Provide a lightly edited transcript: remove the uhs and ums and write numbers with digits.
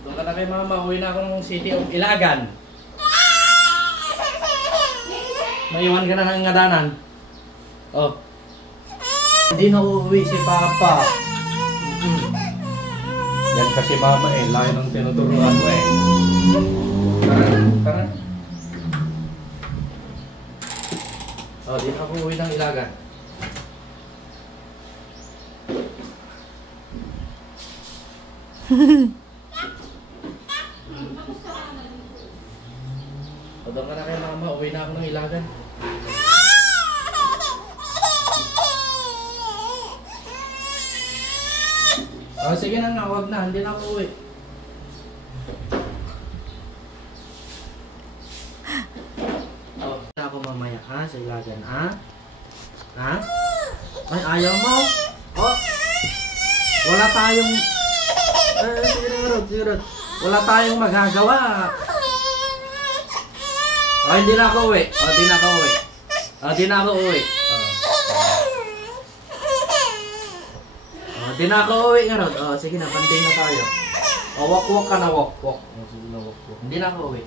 Doon ka na kay mama. Uwi na ako ng City of Ilagan. Maiwan ka na ng ngadanan. Oh. Hindi na uuwi si Papa. Yan kasi mama eh. Layo ng tinuturuan ko eh. Tara. Oh, di na ako uuwi ng Ilagan. O, doon ka na kay mama. Uwi na ako ng Ilagan. Oh, sige na nga. Huwag na. Hindi na ako uwi. Oh, na ako mamaya ha? Sa Ilagan ha? Ha? Ay, ayaw mo? Oh! Wala tayong... Sige, wala tayong magagawa. Oh, hindi na ako uwi. Oh, di na ako uwi. Oh, di na ako uwi. Oh, di na ako uwi nga Rod. Oh, sige na, pantay na tayo. Oh, walk ka na, walk. Oh, sige na, walk. Hindi na ako uwi.